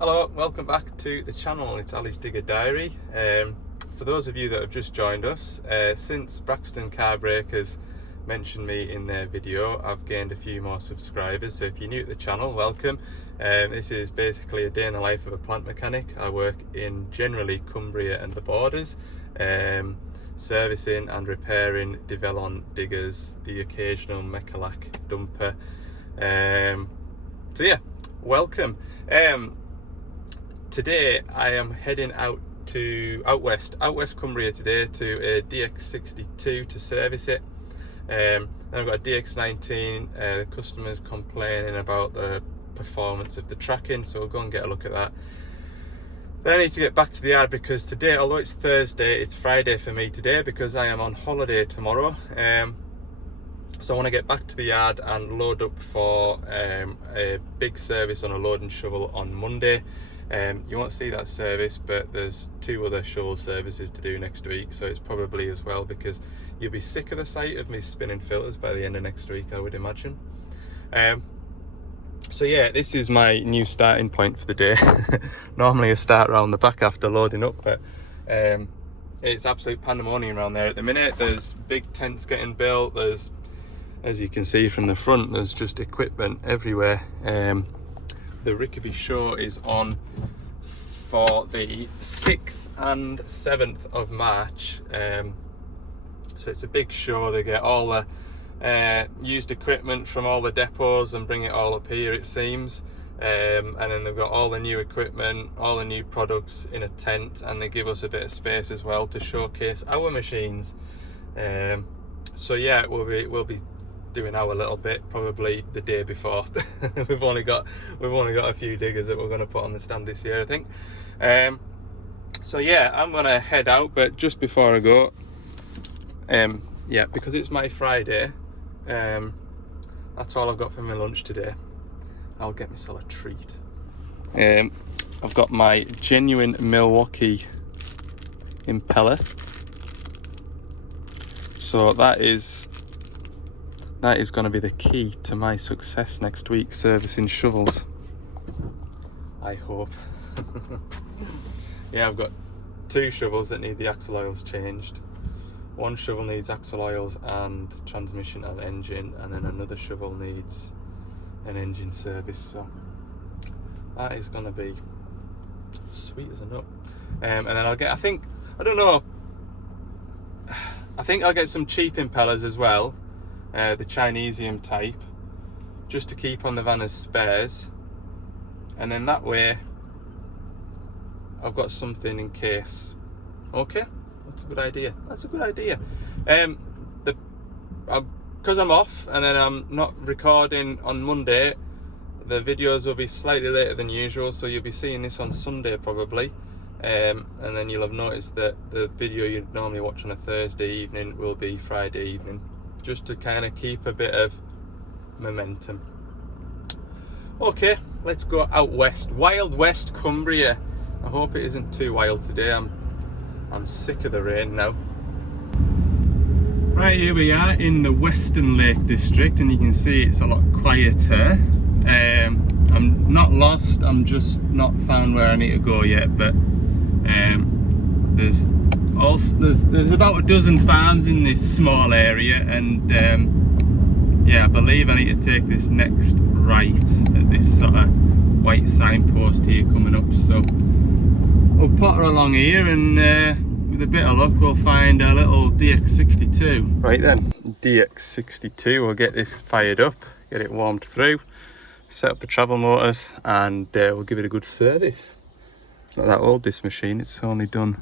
Hello, welcome back to the channel. It's Ali's Digger Diary. For those of you that have just joined us, since Braxton Car Breakers mentioned me in their video, I've gained a few more subscribers. So if you're new to the channel, welcome. This is basically a day in the life of a plant mechanic. I work in generally Cumbria and the borders, servicing and repairing Devellon diggers, the occasional Mechalac dumper. So yeah, welcome. Today I am heading out west Cumbria today to a DX62 to service it. Then I've got a DX19. The customer's complaining about the performance of the tracking, so we'll go and get a look at that. Then I need to get back to the yard because today, although it's Thursday, it's Friday for me today because I am on holiday tomorrow. So I want to get back to the yard and load up for a big service on a load and shovel on Monday. You won't see that service, but there's 2 other shovel services to do next week, so it's probably as well because you'll be sick of the sight of me spinning filters by the end of next week, I would imagine. So yeah, this is my new starting point for the day. Normally I start around the back after loading up, but it's absolute pandemonium around there at the minute. There's big tents getting built. There's, as you can see from the front, there's just equipment everywhere. The Rickaby show is on for the 6th and 7th of March. So it's a big show. They get all the used equipment from all the depots and bring it all up here, it seems. And then they've got all the new equipment, all the new products in a tent, and they give us a bit of space as well to showcase our machines. So yeah, we'll be doing our little bit probably the day before. we've only got a few diggers that we're going to put on the stand this year, I think. So yeah, I'm gonna head out, but just before I go, yeah, because it's my Friday, that's all I've got for my lunch today. I'll get myself a treat. I've got my genuine Milwaukee impeller, so that is going to be the key to my success next week servicing shovels, I hope. Yeah, I've got 2 shovels that need the axle oils changed. 1 shovel needs axle oils and transmission and engine, and then another shovel needs an engine service. So that is going to be sweet as a nut. And then I'll get, I think I'll get some cheap impellers as well. The Chinesium type, just to keep on the van as spares, and then that way I've got something in case. Okay, that's a good idea. Because I'm off and then I'm not recording on Monday, the videos will be slightly later than usual, so you'll be seeing this on Sunday probably. And then you'll have noticed that the video you'd normally watch on a Thursday evening will be Friday evening, just to kind of keep a bit of momentum. Okay, let's go out west. Wild West Cumbria. I hope it isn't too wild today. I'm sick of the rain now. Right, here we are in the Western Lake District, and you can see it's a lot quieter. I'm not lost, I'm just not found where I need to go yet, but there's about a dozen farms in this small area, and yeah, I believe I need to take this next right at this sort of white signpost here coming up. So we'll potter along here, and with a bit of luck we'll find a little DX62. Right then, DX62, we'll get this fired up, get it warmed through, set up the travel motors, and we'll give it a good service. It's not that old, this machine. It's only done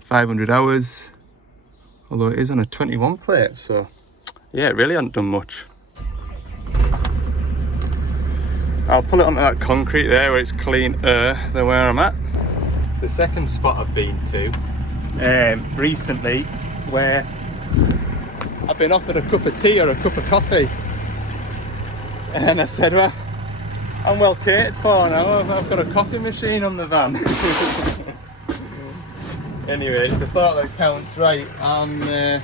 500 hours, although it is on a 21 plate, so yeah, it really hasn't done much. I'll pull it onto that concrete there where it's cleaner than where I'm at. The second spot I've been to recently, where I've been offered a cup of tea or a cup of coffee, and I said, well, I'm well catered for now. I've got a coffee machine on the van. Anyway, it's the thought that counts, right? And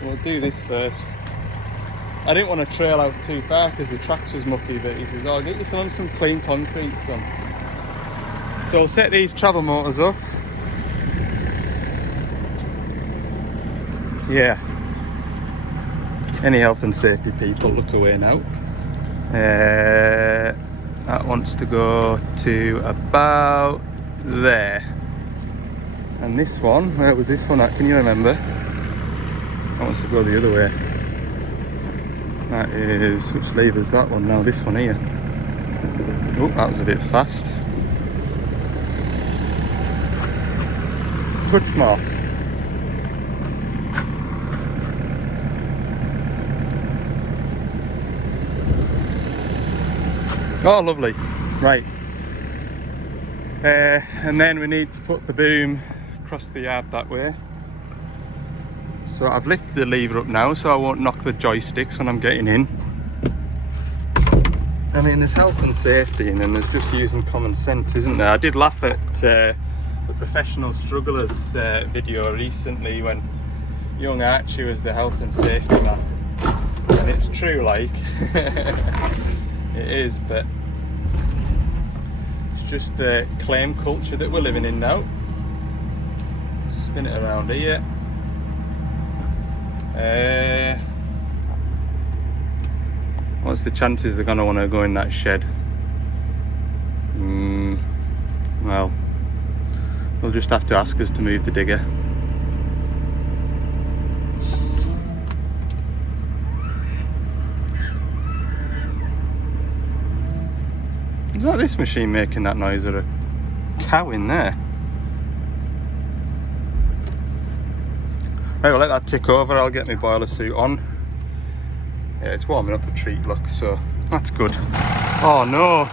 we'll do this first. I didn't want to trail out too far because the tracks was mucky, but he says, oh, get yourself on some clean concrete, son. So I'll set these travel motors up. Yeah. Any health and safety people, look away now. That wants to go to about there. And this one, where was this one at? Can you remember? That wants to go the other way. That is, which lever is that one now? This one here. Oh, that was a bit fast. Touch more. Oh, lovely. Right. And then we need to put the boom across the yard that way. So I've lifted the lever up now so I won't knock the joysticks when I'm getting in. I mean, there's health and safety and then there's just using common sense, isn't there? I did laugh at the Professional Strugglers video recently when young Archie was the health and safety man. And it's true, like, it is, but it's just the claim culture that we're living in now. Spin it around here. What's the chances they're going to want to go in that shed? Well, they'll just have to ask us to move the digger. Is that this machine making that noise, or a cow in there? Right, we'll let that tick over. I'll get my boiler suit on. Yeah, it's warming up a treat, look, so that's good. Oh no!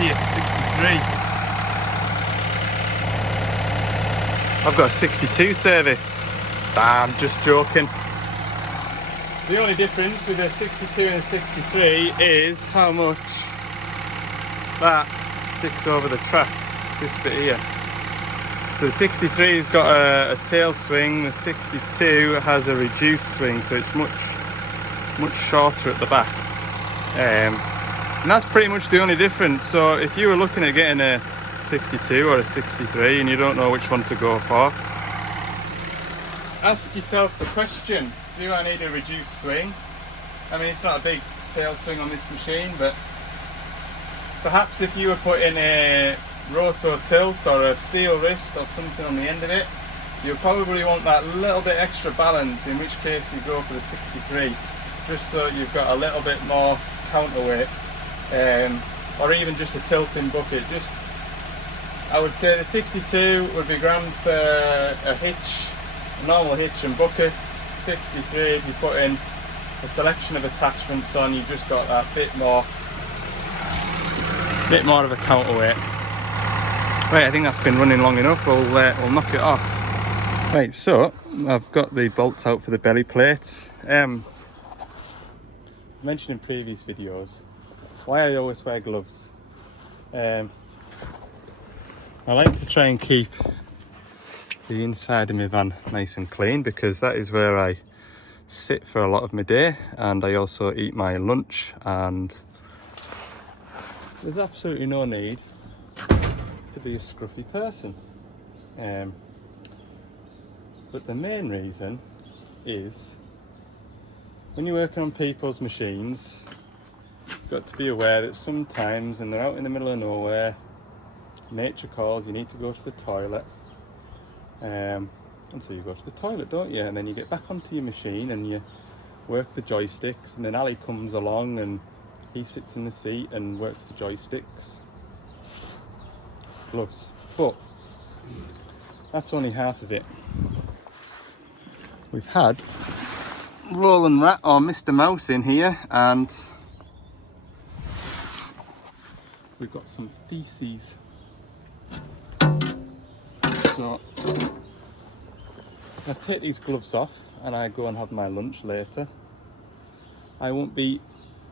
DX63. I've got a 62 service. I'm just joking. The only difference with a 62 and a 63 is how much that sticks over the tracks, this bit here. So the 63's got a tail swing, the 62 has a reduced swing, so it's much shorter at the back. And that's pretty much the only difference. So if you were looking at getting a 62 or a 63 and you don't know which one to go for, ask yourself the question, do I need a reduced swing? I mean, it's not a big tail swing on this machine, but perhaps if you were putting a rotor tilt or a steel wrist or something on the end of it, you probably want that little bit extra balance, in which case you go for the 63, just so you've got a little bit more counterweight, or even just a tilting bucket. Just, I would say the 62 would be grand for a hitch, a normal hitch and buckets. 63, if you put in a selection of attachments on, you've just got that bit more of a counterweight. Right, I think that's been running long enough. We'll knock it off. Right, so I've got the bolts out for the belly plates. I mentioned in previous videos why I always wear gloves. I like to try and keep the inside of my van nice and clean, because that is where I sit for a lot of my day, and I also eat my lunch, and there's absolutely no need to be a scruffy person. But the main reason is when you're working on people's machines, you've got to be aware that sometimes when they're out in the middle of nowhere, nature calls, you need to go to the toilet. And so you go to the toilet, don't you? And then you get back onto your machine and you work the joysticks, and then Ali comes along and he sits in the seat and works the joysticks. Gloves. But that's only half of it. We've had Roland Rat or Mr. Mouse in here, and we've got some feces. So I take these gloves off and I go and have my lunch later. I won't be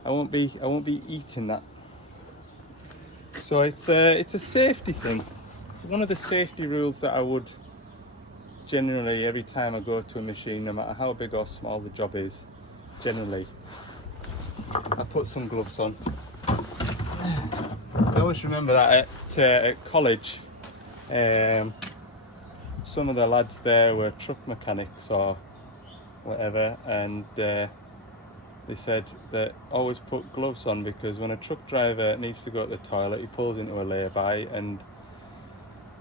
eating that. So it's a safety thing. One of the safety rules that I would generally, every time I go to a machine, no matter how big or small the job is, generally I put some gloves on. I always remember that at college. Some of the lads there were truck mechanics or whatever, and they said that always put gloves on, because when a truck driver needs to go to the toilet, he pulls into a lay-by, and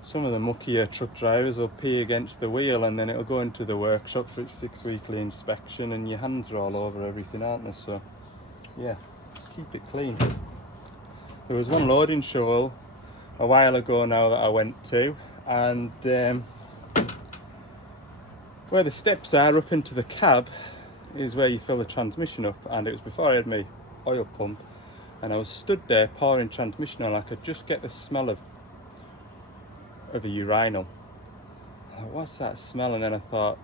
some of the muckier truck drivers will pee against the wheel, and then it'll go into the workshop for its 6-weekly inspection, and your hands are all over everything, aren't they? So yeah, keep it clean. There was one loading shovel a while ago now that I went to, and where the steps are up into the cab is where you fill the transmission up, and it was before I had my oil pump, and I was stood there pouring transmission on. I could just get the smell of a urinal. What's that smell? And then I thought,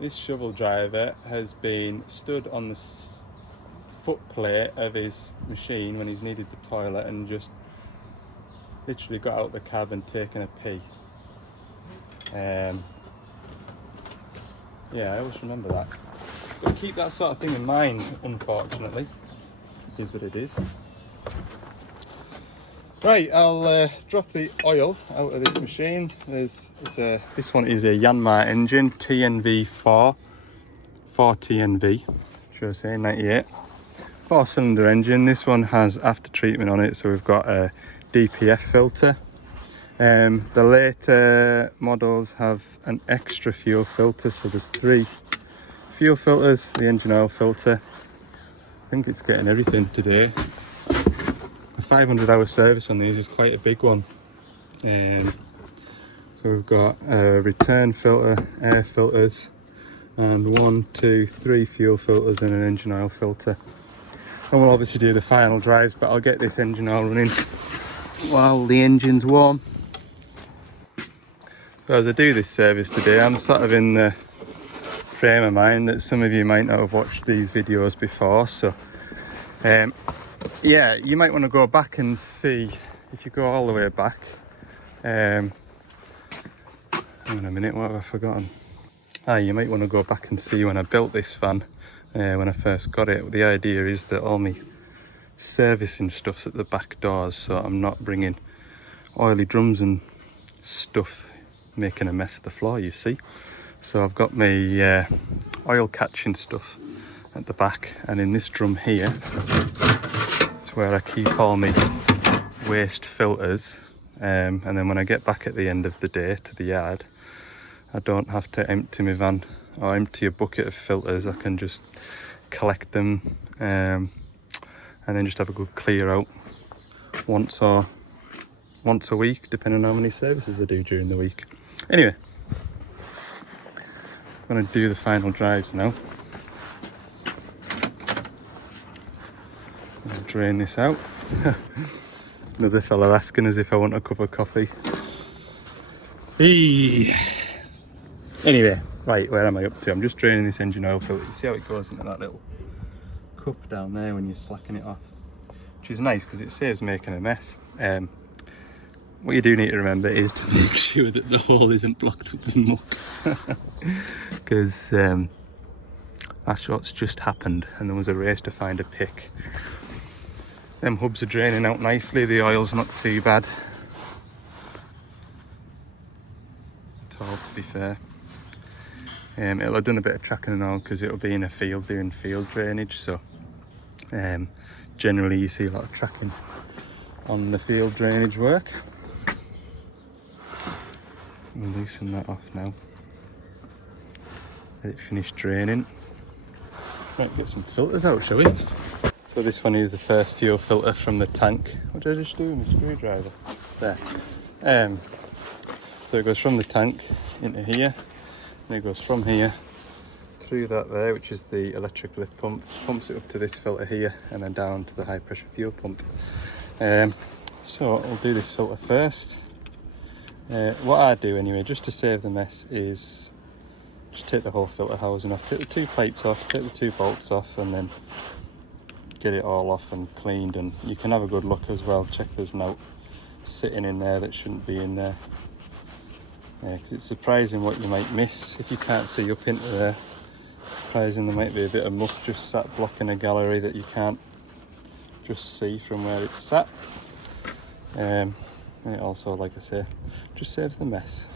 this shovel driver has been stood on the foot plate of his machine when he's needed the toilet and just literally got out the cab and taken a pee. Yeah, I always remember that. Got to keep that sort of thing in mind, unfortunately. It is what it is. Right, I'll drop the oil out of this machine. This one is a Yanmar engine, TNV4, 4TNV, should I say, 98. 4-cylinder engine. This one has after treatment on it, so we've got a DPF filter. The later models have an extra fuel filter, so there's 3 fuel filters, the engine oil filter. I think it's getting everything today. A 500-hour service on these is quite a big one. So we've got a return filter, air filters, and 1, 2, 3 fuel filters and an engine oil filter. And we'll obviously do the final drives, but I'll get this engine oil running while the engine's warm. So as I do this service today, I'm sort of in the frame of mind that some of you might not have watched these videos before, so yeah, you might want to go back and see, if you go all the way back, hang on a minute, what have I forgotten? You might want to go back and see when I built this van, when I first got it. The idea is that all my servicing stuff's at the back doors, so I'm not bringing oily drums and stuff making a mess of the floor, you see. So I've got my oil catching stuff at the back, and in this drum here, it's where I keep all my waste filters, and then when I get back at the end of the day to the yard, I don't have to empty my van or empty a bucket of filters. I can just collect them and then just have a good clear out once a week, depending on how many services I do during the week. Anyway, I'm going to do the final drives now. I'll drain this out. Another fellow asking as if I want a cup of coffee. Eee. Anyway, right, where am I up to? I'm just draining this engine oil filter. You see how it goes into that little cup down there when you're slacking it off, which is nice because it saves making a mess. What you do need to remember is to make sure that the hole isn't blocked up with muck, because that's what's just happened, and there was a race to find a pick. Them hubs are draining out nicely, the oil's not too bad at all, to be fair. It'll have done a bit of tracking and all because it'll be in a field doing field drainage, so generally you see a lot of tracking on the field drainage work. We'll loosen that off now. Let it finish draining. Right, get some filters out, shall we? So this one is the first fuel filter from the tank. What did I just do with my screwdriver? There. So it goes from the tank into here, and it goes from here through that there, which is the electric lift pump, pumps it up to this filter here, and then down to the high pressure fuel pump. So I'll do this filter first. What I do anyway, just to save the mess, is just take the whole filter housing off, take the 2 pipes off, take the 2 bolts off, and then get it all off and cleaned. And you can have a good look as well, check there's no sitting in there that shouldn't be in there, because it's surprising what you might miss if you can't see up into there. It's surprising there might be a bit of muck just sat blocking a gallery that you can't just see from where it's sat. And it also, like I say, just saves the mess.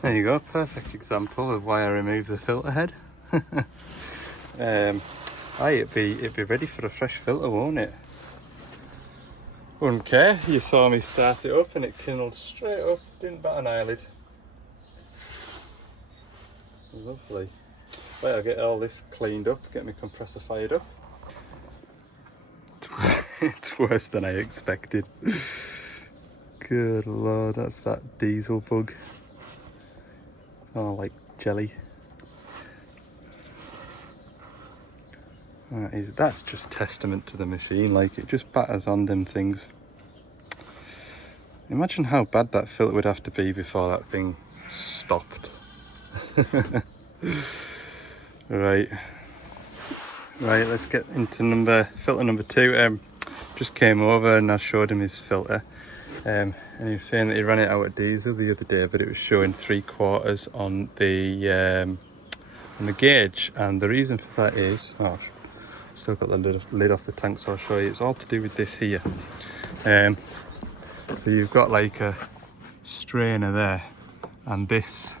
There you go, perfect example of why I removed the filter head. It'd be ready for a fresh filter, won't it? Wouldn't care. You saw me start it up and it kindled straight up, didn't bat an eyelid. Lovely. Well, I'll get all this cleaned up, get my compressor fired up. It's worse than I expected. Good lord, that's that diesel bug. Oh, like jelly. That's just testament to the machine, like it just batters on them things. Imagine how bad that filter would have to be before that thing stopped. Right, let's get into filter number 2. Just came over and I showed him his filter, and he was saying that he ran it out of diesel the other day, but it was showing 3/4 on the gauge, and the reason for that is, still got the lid off the tank, so I'll show you. It's all to do with this here. So you've got like a strainer there, and this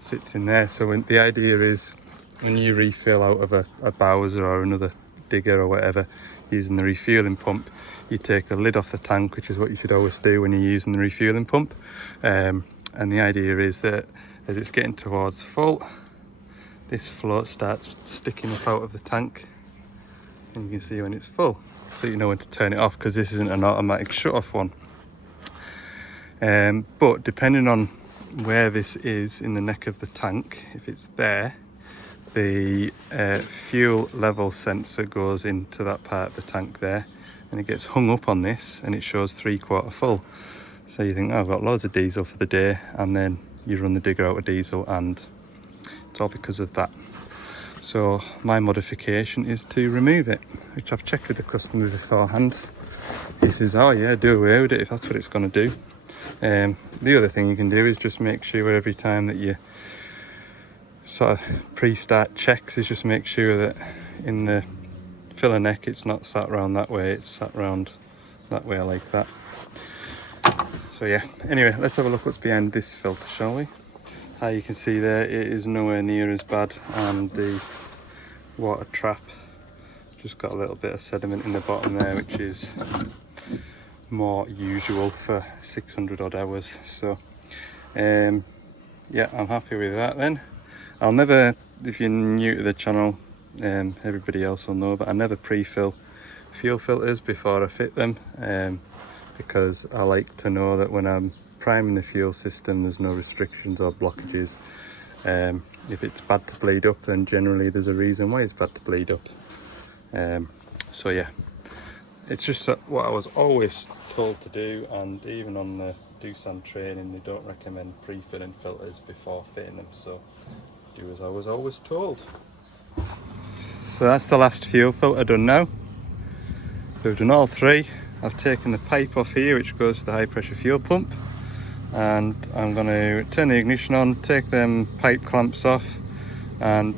sits in there. So the idea is, when you refill out of a Bowser or another digger or whatever using the refueling pump, you take the lid off the tank, which is what you should always do when you're using the refueling pump. And the idea is that as it's getting towards full, this float starts sticking up out of the tank, and you can see when it's full, so you know when to turn it off, because this isn't an automatic shut off one. But depending on where this is in the neck of the tank, if it's there, the fuel level sensor goes into that part of the tank there, and it gets hung up on this, and it shows 3/4 full. So you think, oh, I've got loads of diesel for the day, and then you run the digger out of diesel, and it's all because of that. So my modification is to remove it, which I've checked with the customer beforehand. He says, oh yeah, do away with it if that's what it's going to do. The other thing you can do is just make sure every time that you sort of pre-start checks, is just make sure that in the filler neck it's not sat around that way, it's sat around that way like that. So yeah, anyway, let's have a look what's behind this filter, shall we? How you can see there, it is nowhere near as bad, and the water trap just got a little bit of sediment in the bottom there, which is more usual for 600 odd hours. So yeah, I'm happy with that then. I'll never, if you're new to the channel, everybody else will know, but I never pre-fill fuel filters before I fit them, because I like to know that when I'm priming the fuel system there's no restrictions or blockages. If it's bad to bleed up, then generally there's a reason why it's bad to bleed up. So yeah, it's just what I was always told to do, and even on the Doosan training they don't recommend pre-filling filters before fitting them, so do as I was always told. So that's the last fuel filter done now. So we've done all 3. I've taken the pipe off here which goes to the high pressure fuel pump, and I'm going to turn the ignition on, take them pipe clamps off, and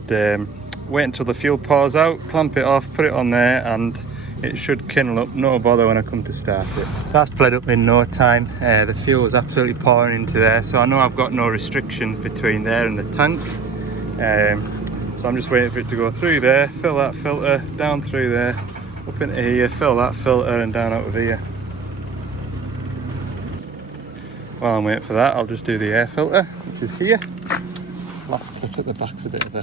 wait until the fuel pours out, clamp it off, put it on there, and it should kindle up, no bother when I come to start it. That's bled up in no time. The fuel was absolutely pouring into there, so I know I've got no restrictions between there and the tank. So I'm just waiting for it to go through there, fill that filter, down through there, up into here, fill that filter, and down out of here. While I'm waiting for that, I'll just do the air filter, which is here. Last clip at the back's a bit of a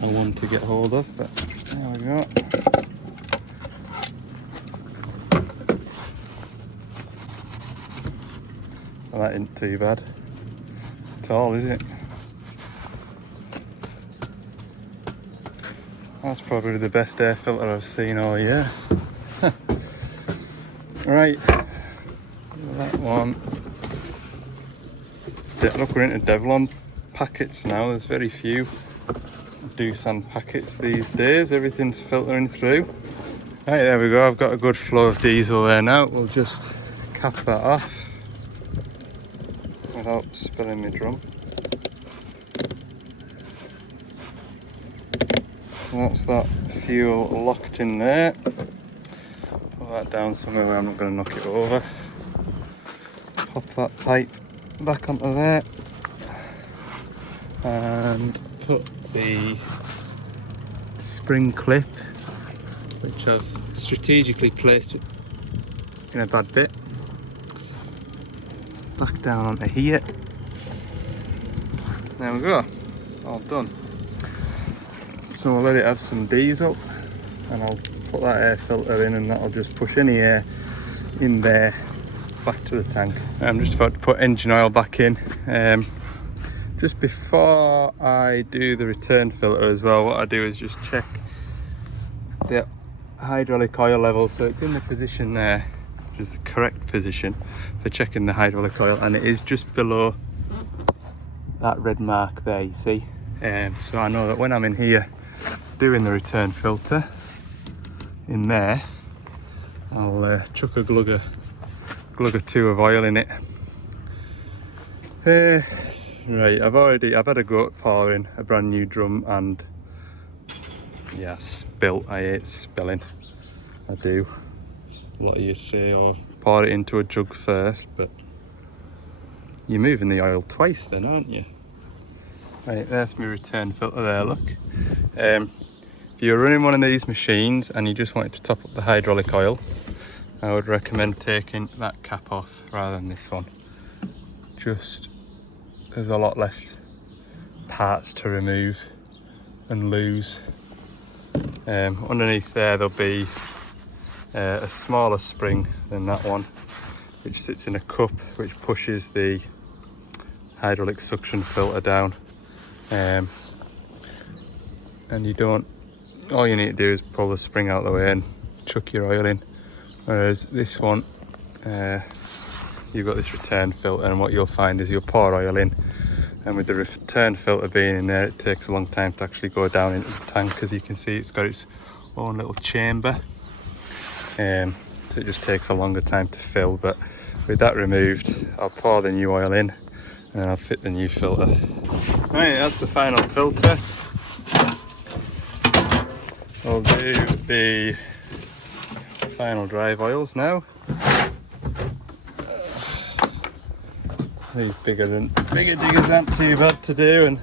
one to get hold of, but there we go. Well, that isn't too bad at all, is it? That's probably the best air filter I've seen all year. Right, that one. Look, we're into Devlon packets now. There's very few Doosan packets these days. Everything's filtering through. Right, there we go. I've got a good flow of diesel there now. We'll just cap that off without spilling my drum. That's that fuel locked in there. put that down somewhere where I'm not going to knock it over. Pop that pipe back onto there and put the spring clip, which I've strategically placed in a bad bit, back down onto here. There we go, all done. So we'll let it have some diesel and I'll put that air filter in, and that'll just push any air in there back to the tank. I'm just about to put engine oil back in. Just before I do the return filter as well, what I do is just check the hydraulic oil level, so it's in the position there, which is the correct position for checking the hydraulic oil, and it is just below that red mark there, you see. So I know that when I'm in here doing the return filter in there, I'll chuck a glug or two of oil in it. Right, I've had a go at pouring a brand new drum, and yeah, I hate spilling. I do. A lot of you say, oh, pour it into a jug first, but you're moving the oil twice then, aren't you? Right, there's my return filter there, look. If you're running one of these machines and you just wanted to top up the hydraulic oil, I would recommend taking that cap off rather than this one. Just, there's a lot less parts to remove and lose. Underneath there'll be a smaller spring than that one, which sits in a cup, which pushes the hydraulic suction filter down. And all you need to do is pull the spring out of the way and chuck your oil in. Whereas this one, you've got this return filter, and what you'll find is you'll pour oil in, and with the return filter being in there, it takes a long time to actually go down into the tank. As you can see, it's got its own little chamber, so it just takes a longer time to fill. But with that removed, I'll pour the new oil in and then I'll fit the new filter. Right, that's the final filter. I'll do the final drive oils now. These bigger diggers aren't too bad to do, and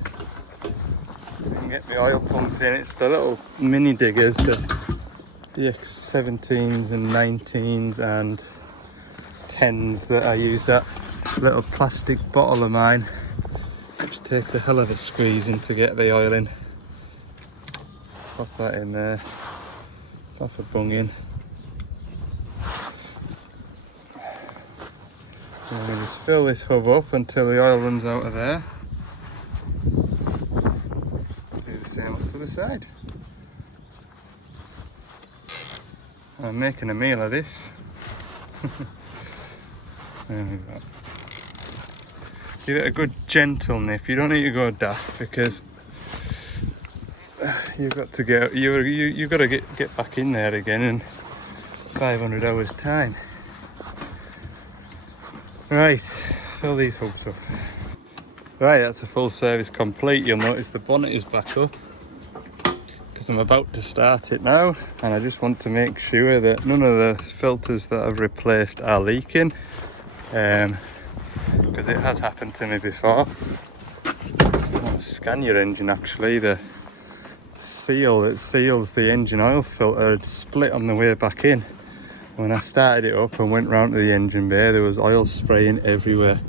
you can get the oil pump in. It's the little mini diggers, the DX17s and 19s and 10s that I use. That little plastic bottle of mine, which takes a hell of a squeezing to get the oil in. Pop that in there, pop a bung in. And we just fill this hub up until the oil runs out of there. Do the same up to the side. I'm making a meal of this. There we go. Give it a good gentle nip. You don't need to go daft, because you've got to get back in there again in 500 hours time. Right, fill these hubs up. Right, that's a full service complete. You'll notice the bonnet is back up because I'm about to start it now, and I just want to make sure that none of the filters that I've replaced are leaking, because it has happened to me before. I'll scan your engine actually. The seal that seals the engine oil filter had split on the way back in. When I started it up and went round to the engine bay, there was oil spraying everywhere.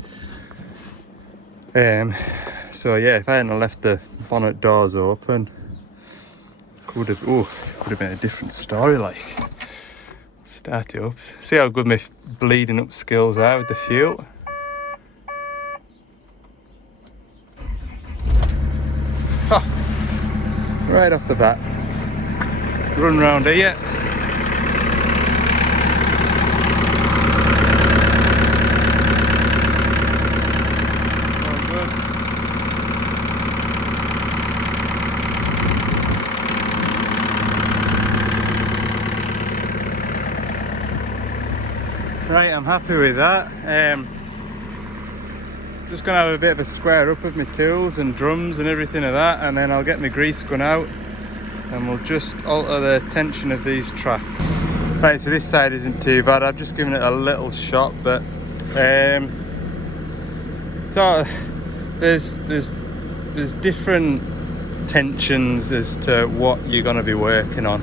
So yeah, if I hadn't left the bonnet doors open, would have been a different story. Like, start it up. See how good my bleeding up skills are with the fuel. Oh, right off the bat, run round here. Right, I'm happy with that. Just gonna have a bit of a square up of my tools and drums and everything of that, and then I'll get my grease gun out and we'll just alter the tension of these tracks. Right, so this side isn't too bad. I've just given it a little shot, but so there's different tensions as to what you're going to be working on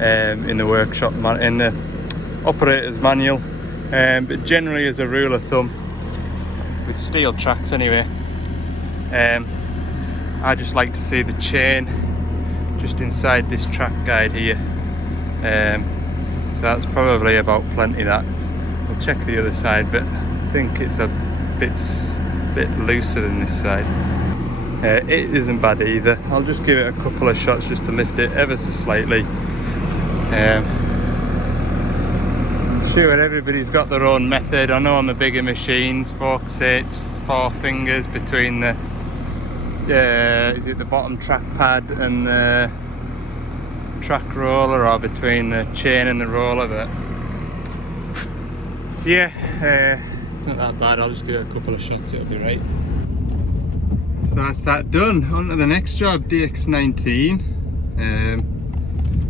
in the workshop, in the operator's manual, but generally, as a rule of thumb, with steel tracks anyway, I just like to see the chain just inside this track guide here. So that's probably about plenty. That we'll check the other side, but I think it's a bit looser than this side. It isn't bad either. I'll just give it a couple of shots just to lift it ever so slightly. Sure, everybody's got their own method. I know on the bigger machines, folks say it's 4 fingers between the is it the bottom track pad and the track roller, or between the chain and the roller, but yeah, it's not that bad. I'll just give it a couple of shots, it'll be right. So that's that done. On to the next job, DX9.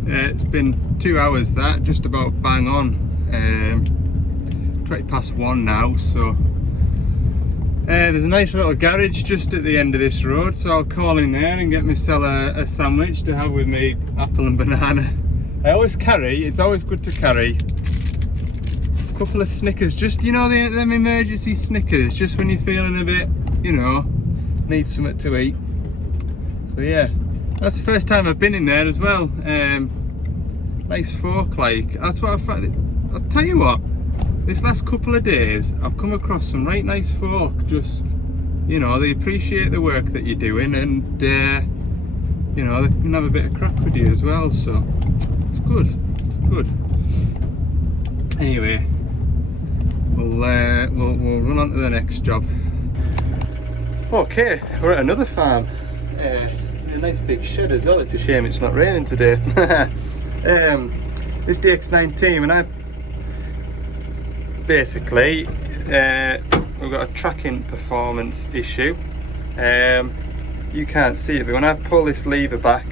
It's been 2 hours, that just about bang on. 20 past 1 now, so there's a nice little garage just at the end of this road, so I'll call in there and get myself a sandwich to have with me apple and banana. I always carry, it's always good to carry a couple of Snickers, just, you know, them emergency Snickers, just when you're feeling a bit, you know, need something to eat. So yeah, that's the first time I've been in there as well. Nice fork, like, that's what I found. I'll tell you what, this last couple of days I've come across some right nice folk, just, you know, they appreciate the work that you're doing, and you know, they can have a bit of crack with you as well, so it's good, it's good. Anyway, we'll run on to the next job. Okay, we're at another farm, a nice big shed as well. It's a shame it's not raining today. This DX9 team, and I basically we've got a tracking performance issue. You can't see it, but when I pull this lever back,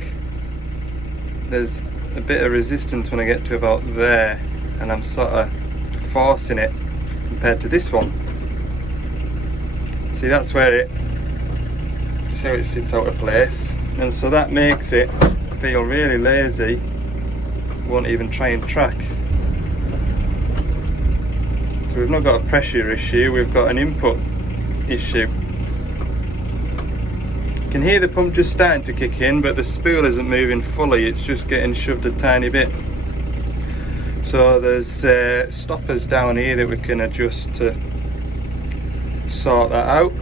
there's a bit of resistance when I get to about there, and I'm sort of forcing it compared to this one. See, that's where it, see how it sits out of place, and so that makes it feel really lazy, won't even try and track. So we've not got a pressure issue, we've got an input issue. You can hear the pump just starting to kick in, but the spool isn't moving fully, it's just getting shoved a tiny bit. So there's stoppers down here that we can adjust to sort that out.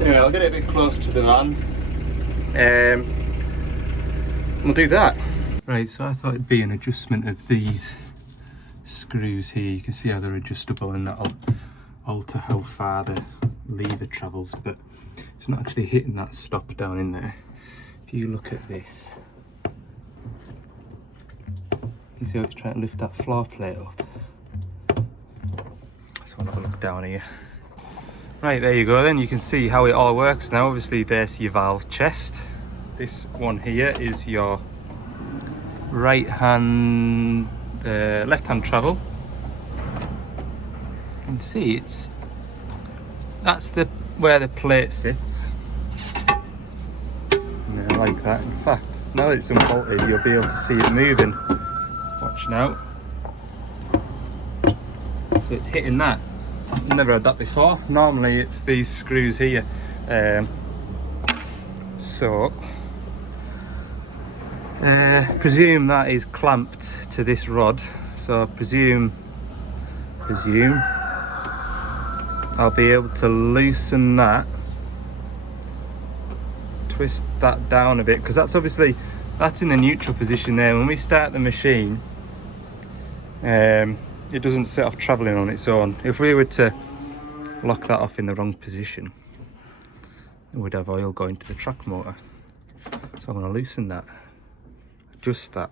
Anyway, I'll get it a bit close to the van. We'll do that. Right, so I thought it'd be an adjustment of these screws here. You can see how they're adjustable, and that'll alter how far the lever travels, but it's not actually hitting that stop down in there. If you look at this, you see how it's trying to lift that floor plate up. Let's have a look down here. Right, there you go then, you can see how it all works now. Obviously there's your valve chest. This one here is your right hand, left hand travel. You can see that's where the plate sits. And I like that. In fact, now that it's unbolted, you'll be able to see it moving. Watch now. So it's hitting that. I've never had that before. Normally it's these screws here. Presume that is clamped to this rod. So presume I'll be able to loosen that, twist that down a bit, because that's obviously, that's in the neutral position there. When we start the machine, it doesn't set off travelling on its own. If we were to lock that off in the wrong position, we'd have oil going to the track motor. So I'm going to loosen that, adjust that.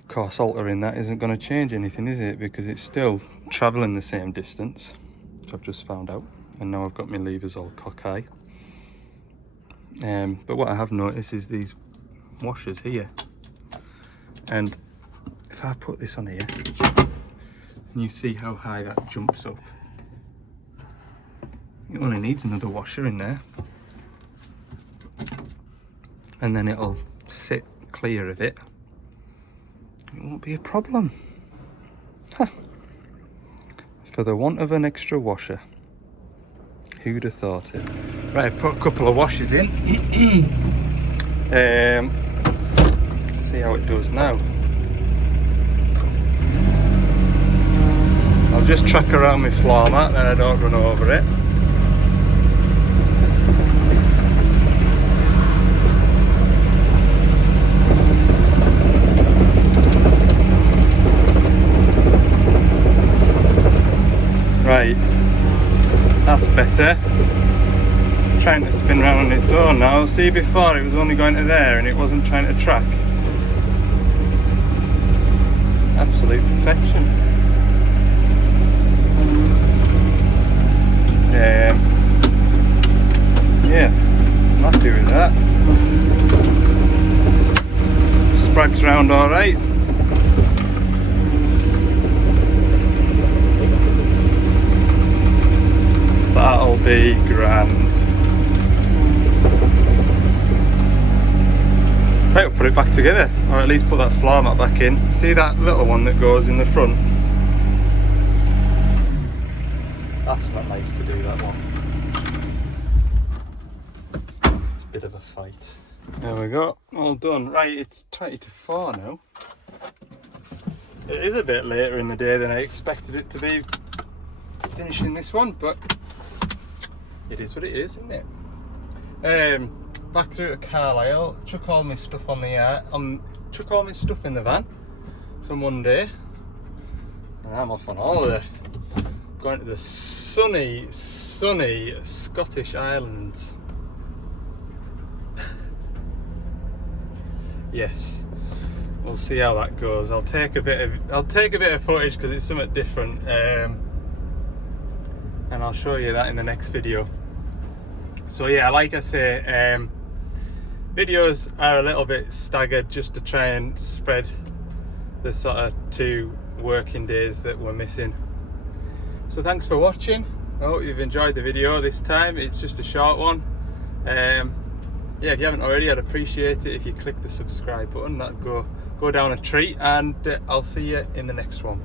Of course, altering that isn't going to change anything, is it? Because it's still travelling the same distance, which I've just found out. And now I've got my levers all cockeye. But what I have noticed is these washers here. And if I put this on here, and you see how high that jumps up, it only needs another washer in there, and then it'll sit clear of it. It won't be a problem. Huh. For the want of an extra washer. Who'd have thought it? Right, put a couple of washers in. See how it does now. I'll just track around my floor mat, then I don't run over it. Right, that's better. It's trying to spin around on its own now. See, before it was only going to there and it wasn't trying to track. Absolute perfection. Yeah, I'm happy with that. Sprags round alright. That'll be grand. Right, we'll put it back together, or at least put that floor mat back in. See that little one that goes in the front? That's not nice to do, that one. It's a bit of a fight. There we go, all done. Right, it's 20 to 4 now. It is a bit later in the day than I expected it to be finishing this one, but it is what it is, isn't it? Back through to Carlisle, chuck all my stuff on the chuck all my stuff in the van for Monday, and I'm off on holiday, going to the sunny Scottish Islands. Yes, we'll see how that goes. I'll take a bit of footage because it's something different, and I'll show you that in the next video. So yeah, like I say, videos are a little bit staggered just to try and spread the sort of 2 working days that we're missing. So thanks for watching. I hope you've enjoyed the video this time. It's just a short one. Yeah, if you haven't already, I'd appreciate it if you click the subscribe button. That'd go down a treat, and I'll see you in the next one.